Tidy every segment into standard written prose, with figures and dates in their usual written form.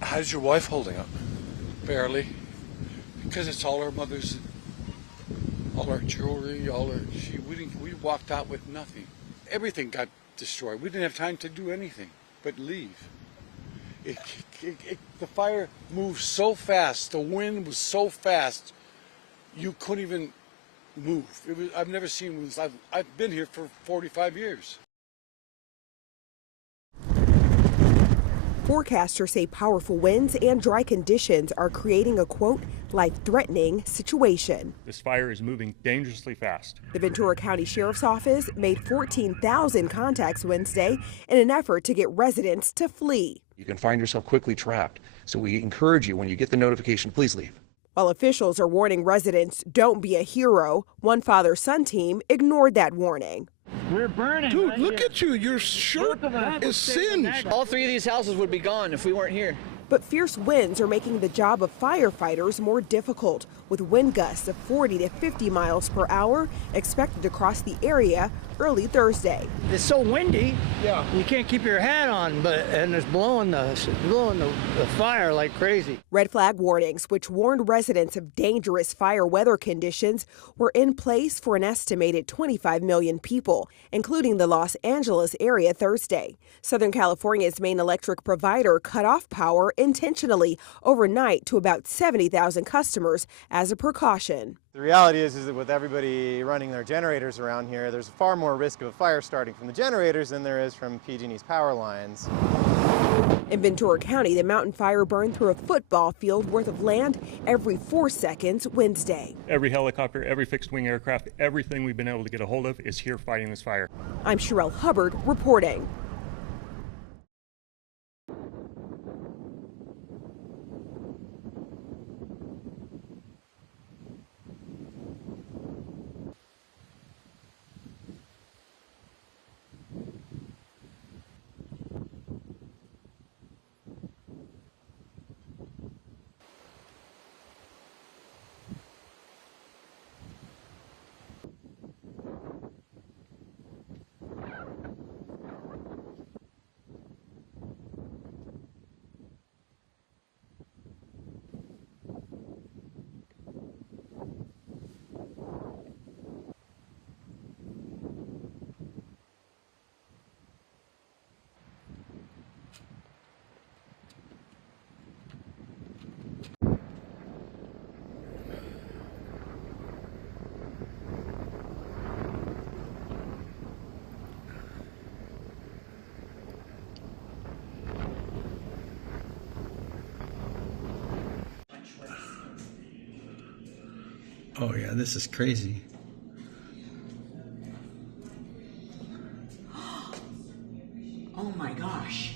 How's your wife holding up? Barely. Because it's all her mother's, all her jewelry, we walked out with nothing. Everything got destroyed. We didn't have time to do anything but leave. The fire moved so fast, the wind was so fast, you couldn't even move. I've never seen winds. I've been here for 45 years. Forecasters say powerful winds and dry conditions are creating a, quote, life-threatening situation. This fire is moving dangerously fast. The Ventura County Sheriff's Office made 14,000 contacts Wednesday in an effort to get residents to flee. You can find yourself quickly trapped, so we encourage you, when you get the notification, please leave. While officials are warning residents, don't be a hero, one father-son team ignored that warning. We're burning. Dude, right look here. at you. Your shirt is singed. All three of these houses would be gone if we weren't here. But fierce winds are making the job of firefighters more difficult, with wind gusts of 40 to 50 miles per hour expected to cross the area early Thursday. It's so windy, yeah, you can't keep your hat on, and it's blowing the fire like crazy. Red flag warnings, which warned residents of dangerous fire weather conditions, were in place for an estimated 25 million people, including the Los Angeles area Thursday. Southern California's main electric provider cut off power intentionally overnight to about 70,000 customers as a precaution. The reality is that with everybody running their generators around here, there's far more risk of a fire starting from the generators than there is from PG&E's power lines. In Ventura County, the mountain fire burned through a football field worth of land every 4 seconds Wednesday. Every helicopter, every fixed-wing aircraft, everything we've been able to get a hold of is here fighting this fire. I'm Sherelle Hubbard reporting. Oh yeah, this is crazy. Oh my gosh.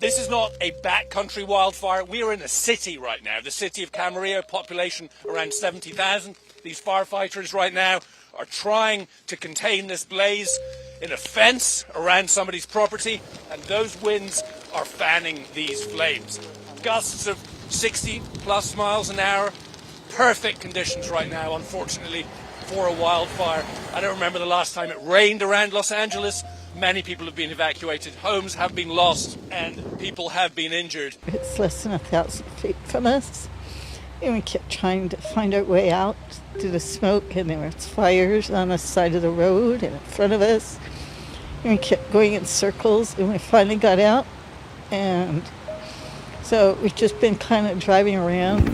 This is not a backcountry wildfire. We are in a city right now, the city of Camarillo, population around 70,000. These firefighters right now are trying to contain this blaze in a fence around somebody's property, and those winds are fanning these flames. Gusts of 60 plus miles an hour. Perfect conditions right now, unfortunately, for a wildfire. I don't remember the last time it rained around Los Angeles. Many people have been evacuated, homes have been lost, and people have been injured. It's less than 1,000 feet from us, and we kept trying to find our way out through the smoke, and there was fires on the side of the road and in front of us, and we kept going in circles, and we finally got out, and so we've just been kind of driving around.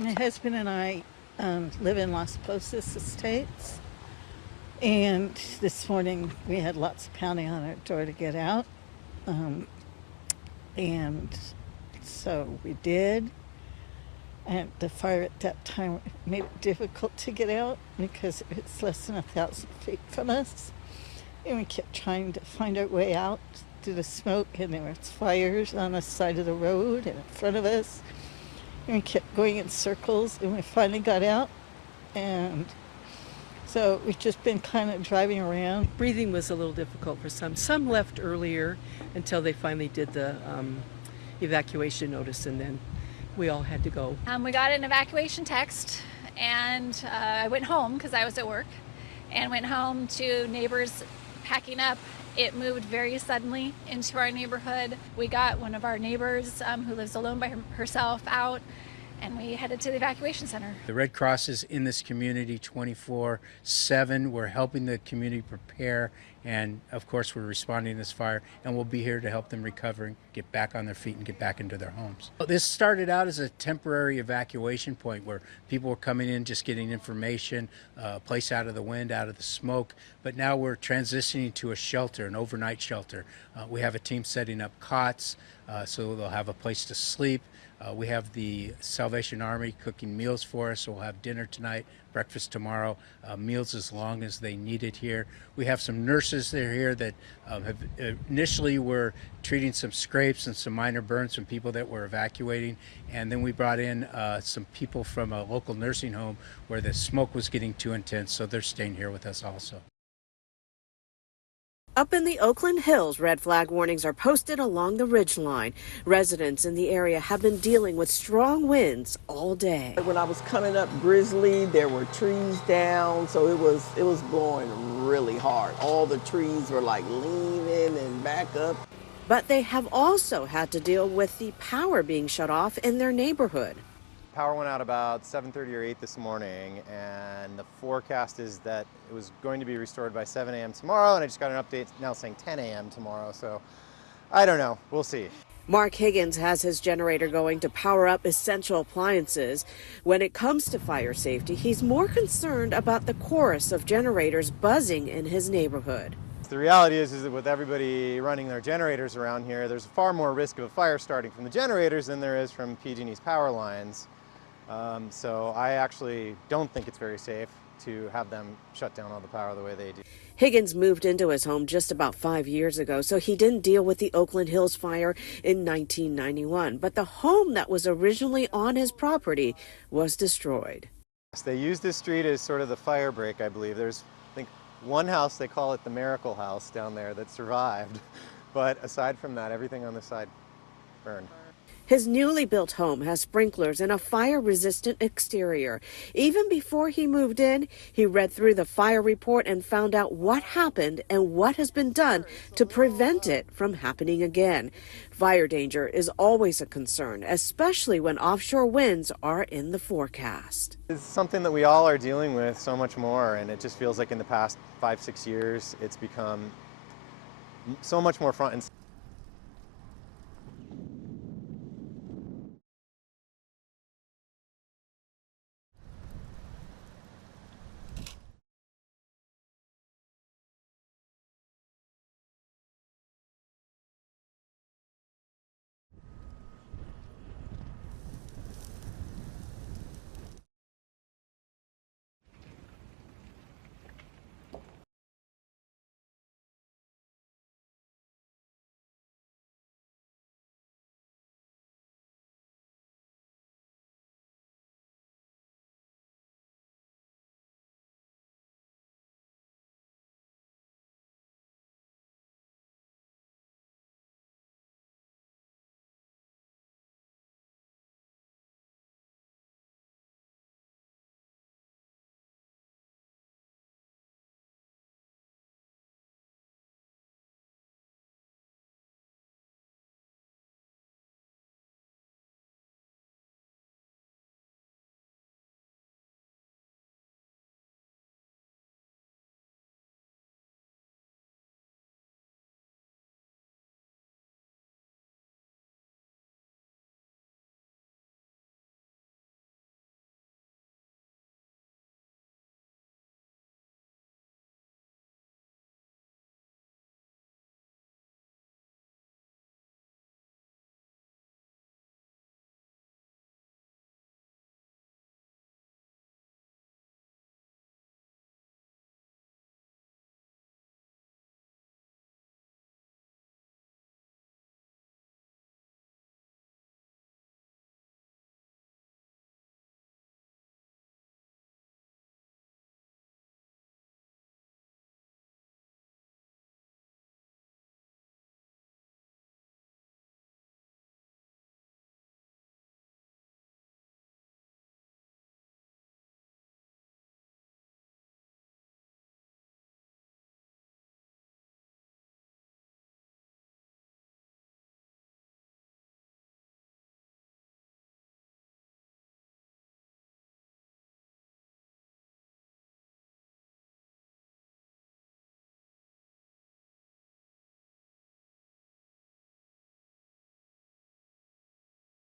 My husband and I live in Las Posas Estates, and this morning we had lots of pounding on our door to get out, and so we did. And the fire at that time made it difficult to get out because it's less than 1,000 feet from us. And we kept trying to find our way out through the smoke, and there was fires on the side of the road and in front of us. And we kept going in circles, and we finally got out. And so we've just been kind of driving around. Breathing was a little difficult for some. Some left earlier until they finally did the evacuation notice, and then we all had to go. We got an evacuation text, and I went home because I was at work, and went home to neighbors packing up. It moved very suddenly into our neighborhood. We got one of our neighbors who lives alone by herself out, and we headed to the evacuation center. The Red Cross is in this community 24/7. We're helping the community prepare, and of course we're responding to this fire, and we'll be here to help them recover and get back on their feet and get back into their homes. This started out as a temporary evacuation point where people were coming in just getting information, a place out of the wind, out of the smoke, but now we're transitioning to a shelter, an overnight shelter. We have a team setting up cots so they'll have a place to sleep. We have the Salvation Army cooking meals for us, so we'll have dinner tonight, breakfast tomorrow, meals as long as they need it here. We have some nurses that are here that have initially were treating some scrapes and some minor burns from people that were evacuating, and then we brought in some people from a local nursing home where the smoke was getting too intense, so they're staying here with us also. Up in the Oakland Hills, red flag warnings are posted along the ridgeline. Residents in the area have been dealing with strong winds all day. When I was coming up Grizzly, there were trees down, so it was blowing really hard. All the trees were like leaning and back up. But they have also had to deal with the power being shut off in their neighborhood. Power went out about 7:30 or 8 this morning, and the forecast is that it was going to be restored by 7 a.m. tomorrow, and I just got an update now saying 10 a.m. tomorrow, so I don't know. We'll see. Mark Higgins has his generator going to power up essential appliances. When it comes to fire safety, he's more concerned about the chorus of generators buzzing in his neighborhood. The reality is that with everybody running their generators around here, there's far more risk of a fire starting from the generators than there is from PG&E's power lines. So I actually don't think it's very safe to have them shut down all the power the way they do. Higgins moved into his home just about 5 years ago, so he didn't deal with the Oakland Hills fire in 1991. But the home that was originally on his property was destroyed. They use this street as sort of the fire break, I believe. There's, I think, one house, they call it the Miracle House down there, that survived. But aside from that, everything on the side burned. His newly built home has sprinklers and a fire-resistant exterior. Even before he moved in, he read through the fire report and found out what happened and what has been done to prevent it from happening again. Fire danger is always a concern, especially when offshore winds are in the forecast. It's something that we all are dealing with so much more, and it just feels like in the past 5-6 years, it's become so much more front and center.